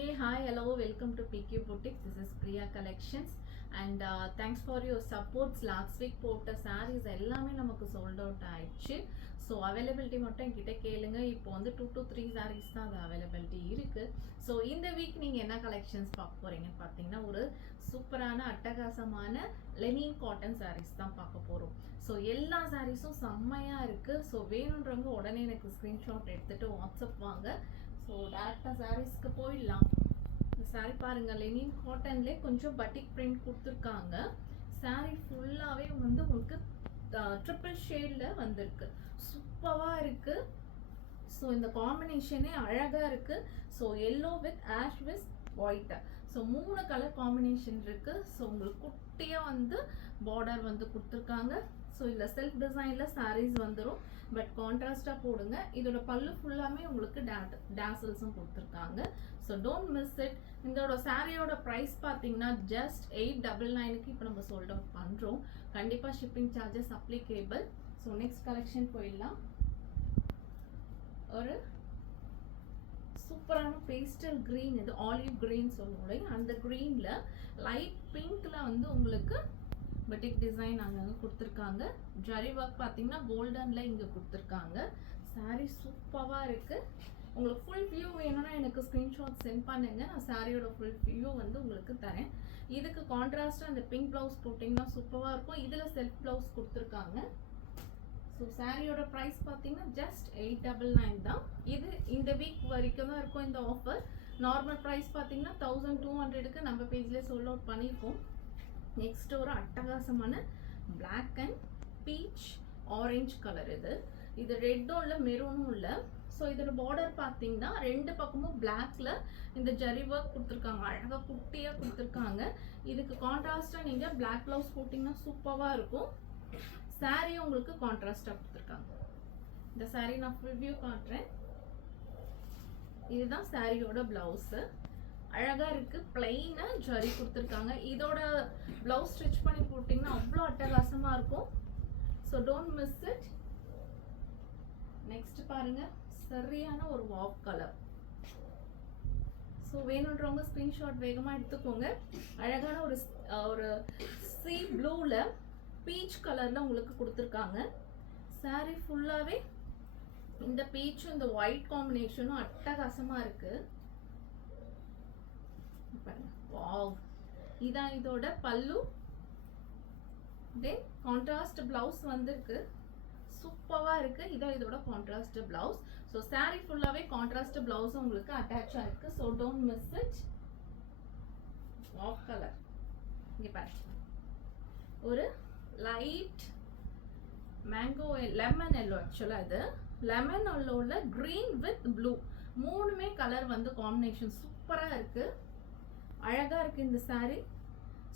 Hey, hi, hello, welcome to PQ Boutique. This is Priya Collections and thanks for your supports. Last week போட்ட sarees எல்லாமே நமக்கு sold out ஆயிடுச்சு. So availability மட்டும் என்கிட்ட கேளுங்க. இப்போ வந்து 2 to 3 sarees தான் அது அவைலபிலிட்டி இருக்கு. ஸோ இந்த வீக் நீங்கள் என்ன கலெக்ஷன்ஸ் பார்க்க போறீங்கன்னு பார்த்தீங்கன்னா ஒரு சூப்பரான அட்டகாசமான லெனின் காட்டன் sarees தான் பார்க்க போகிறோம். ஸோ எல்லா சாரீஸும் செம்மையாக இருக்குது. ஸோ வேணுன்றவங்க உடனே எனக்கு ஸ்க்ரீன்ஷாட் எடுத்துகிட்டு வாட்ஸ்அப் வாங்க. ஸோ டேரெக்டாக சாரீஸ்க்கு போயிடலாம். இந்த சாரீ பாருங்கள், லெனின் காட்டன்லேயே கொஞ்சம் பட்டிக் பிரிண்ட் கொடுத்துருக்காங்க. சாரீ ஃபுல்லாகவே வந்து உங்களுக்கு ட்ரிபிள் ஷேடில் வந்திருக்கு. சூப்பராக இருக்குது. ஸோ இந்த காம்பினேஷனே அழகாக இருக்குது. So yellow with ash with white. So 3 colour combination இருக்குது. ஸோ உங்களுக்கு குட்டியாக வந்து பார்டர் வந்து கொடுத்துருக்காங்க. ஸோ இதில் செல்ஃப் டிசைனில் சாரீஸ் வந்துடும். பட் கான்ட்ராஸ்டாக போடுங்க. இதோட பல்லு ஃபுல்லாமே உங்களுக்கு டேசல்ஸும் கொடுத்துருக்காங்க. So don't miss it. இதோட சாரியோட ப்ரைஸ் பார்த்தீங்கன்னா ஜஸ்ட் 899க்கு இப்போ நம்ம சோல்ட் அவுட் பண்ணுறோம். கண்டிப்பாக shipping charges applicable. So next collection போயிடலாம். ஒரு சூப்பரான பேஸ்டல் கிரீன், இது ஆலிவ் கிரீன் சொல்லுவோம். அந்த கிரீனில் லைட் பிங்க்கில் வந்து உங்களுக்கு பட்டிக் டிசைன் அங்கே கொடுத்துருக்காங்க. ஜரி ஒர்க் பார்த்தீங்கன்னா கோல்டனில் இங்கே கொடுத்துருக்காங்க. சாரீ சூப்பராக இருக்குது. உங்களுக்கு ஃபுல் வியூ வேணும்னா எனக்கு ஸ்க்ரீன்ஷாட் சென்ட் பண்ணுங்க. நான் சாரியோட ஃபுல் வியூ வந்து உங்களுக்கு தரேன். இதுக்கு கான்ட்ராஸ்டாக அந்த பிங்க் ப்ளவுஸ் போட்டிங்கன்னா சூப்பராக இருக்கும். இதில் செல்ஃப் ப்ளவுஸ் கொடுத்துருக்காங்க. ஸோ சாரியோட ப்ரைஸ் பார்த்தீங்கன்னா ஜஸ்ட் 899 தான். இது இந்த வீக் வரைக்கும் தான் இருக்கும் இந்த ஆஃபர். நார்மல் ப்ரைஸ் பார்த்தீங்கன்னா 1200க்கு நம்ம பேஜ்லேயே சோல்ட் அவுட் பண்ணியிருக்கோம். நெக்ஸ்ட் ஒரு அட்டகாசமான black and peach orange colour. இது ரெட்டும் இல்லை மெரூனும் இல்லை. ஸோ இதோட பார்டர் பார்த்தீங்கன்னா 2 பக்கமும் பிளாக்ல இந்த ஜரி ஒர்க் கொடுத்துருக்காங்க. அழகாக குட்டியாக கொடுத்துருக்காங்க. இதுக்கு கான்ட்ராஸ்டாக நீங்கள் பிளாக் ப்ளவுஸ் போட்டிங்கன்னா சூப்பராக இருக்கும். சாரியும் உங்களுக்கு கான்ட்ராஸ்டாக கொடுத்துருக்காங்க. இந்த சாரீ நான் ஃபுல் வியூ காட்டுறேன். இதுதான் சாரியோட பிளவுஸு. அழகாக இருக்குது. பிளெயினாக ஜரி கொடுத்துருக்காங்க. இதோட ப்ளவுஸ் ஸ்டிச் பண்ணி போட்டிங்கன்னா அவ்வளோ அட்டகாசமாக இருக்கும். So don't miss it. Next பாருங்கள், சரியான ஒரு வாவ் கலர். ஸோ வேணுன்றவங்க ஸ்க்ரீன்ஷாட் வேகமாக எடுத்துக்கோங்க. அழகான ஒரு சீ ப்ளூவில் பீச் கலரில் உங்களுக்கு கொடுத்துருக்காங்க. சாரீ ஃபுல்லாகவே இந்த பீச்சும் இந்த ஒயிட் காம்பினேஷனும் அட்டகாசமாக இருக்குது. வாவ், இதான் இதோட பல்லு. தென் கான்ட்ராஸ்ட் பிளவுஸ் வந்திருக்கு. சூப்பராக இருக்கு. இதான் இதோட கான்ட்ராஸ்ட் பிளவுஸ். ஸோ சாரீ ஃபுல்லாகவே கான்ட்ராஸ்ட் பிளவுஸ் உங்களுக்கு அட்டாச் ஆயிருக்கு. So don't miss it. Wow colour. இங்கே பாருங்க, ஒரு லைட் மேங்கோ லெமன் எல்லோ. ஆக்சுவலாக இது லெமன் எல்லோவில் க்ரீன் வித் ப்ளூ 3மே கலர் வந்து காம்பினேஷன் சூப்பராக இருக்குது. அழகாக இருக்குது இந்த சாரீ.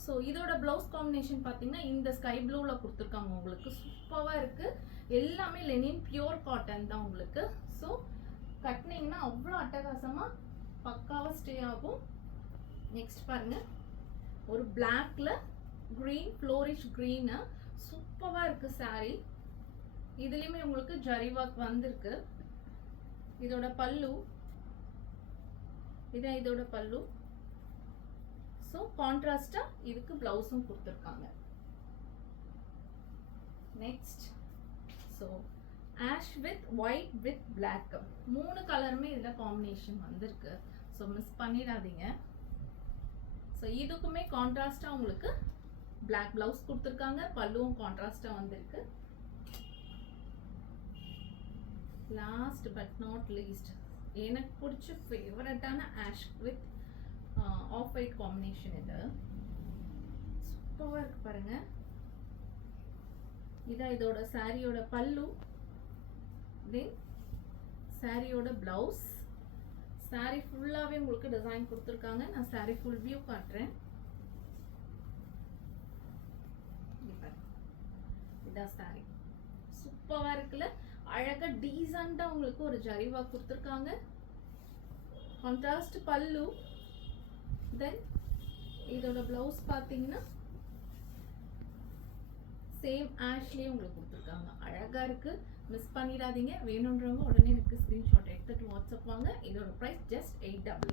ஸோ இதோட ப்ளவுஸ் காம்பினேஷன் பார்த்தீங்கன்னா இந்த ஸ்கை ப்ளூவில் கொடுத்துருக்காங்க. உங்களுக்கு சூப்பராக இருக்குது. எல்லாமே லெனின் பியூர் காட்டன் தான் உங்களுக்கு. ஸோ கட்டினீங்கன்னா அவ்வளோ அட்டகாசமாக பக்காவாக ஸ்டே ஆகும். நெக்ஸ்ட் பாருங்கள், ஒரு பிளாக்ல க்ரீன் ஃப்ளோரிஷ் க்ரீனு சூப்பராக இருக்குது சாரீ. இதுலேயுமே உங்களுக்கு ஜரி ஒர்க் வந்திருக்கு. இதோட பல்லு, இதான் இதோட பல்லு. ஸோ கான்ட்ராஸ்டாக இதுக்கு ப்ளவுஸும் கொடுத்துருக்காங்க. Next, so ash with white with black 3 கலருமே இதில் காம்பினேஷன் வந்திருக்கு. ஸோ மிஸ் பண்ணிடாதீங்க. ஸோ இதுக்குமே கான்ட்ராஸ்டாக உங்களுக்கு பிளாக் ப்ளவுஸ் கொடுத்துருக்காங்க. பல்லுவும் கான்ட்ராஸ்டாக வந்திருக்கு. லாஸ்ட் பட் நாட் லீஸ்ட், எனக்கு பிடிச்ச ஃபேவரட்டான ash with off white combination. இது சூப்பராக இருக்கு பாருங்க. இதான் இதோட சாரியோட பல்லு. தென் சாரியோட பிளவுஸ். சாரி ஃபுல்லாகவே உங்களுக்கு டிசைன் கொடுத்துருக்காங்க. நான் சாரி ஃபுல் வியூ காட்டுறேன். இதான் சாரி சூப்பராக இருக்குல்ல. அழகாக டீசெண்டாக உங்களுக்கு ஒரு ஜரி ஒர்க் கொடுத்துருக்காங்க. கான்ட்ராஸ்ட் பல்லு. தென் இதோட பிளவுஸ் பார்த்தீங்கன்னா சேம் ஆஷ்லேயே உங்களுக்கு கொடுத்துருக்காங்க. அழகாக இருக்குது. மிஸ் பண்ணிடாதீங்க. வேணுன்றவங்க உடனே எனக்கு ஸ்க்ரீன்ஷாட் எடுத்துகிட்டு வாட்ஸ்அப் வாங்க. இதோட ப்ரைஸ் ஜஸ்ட் 899.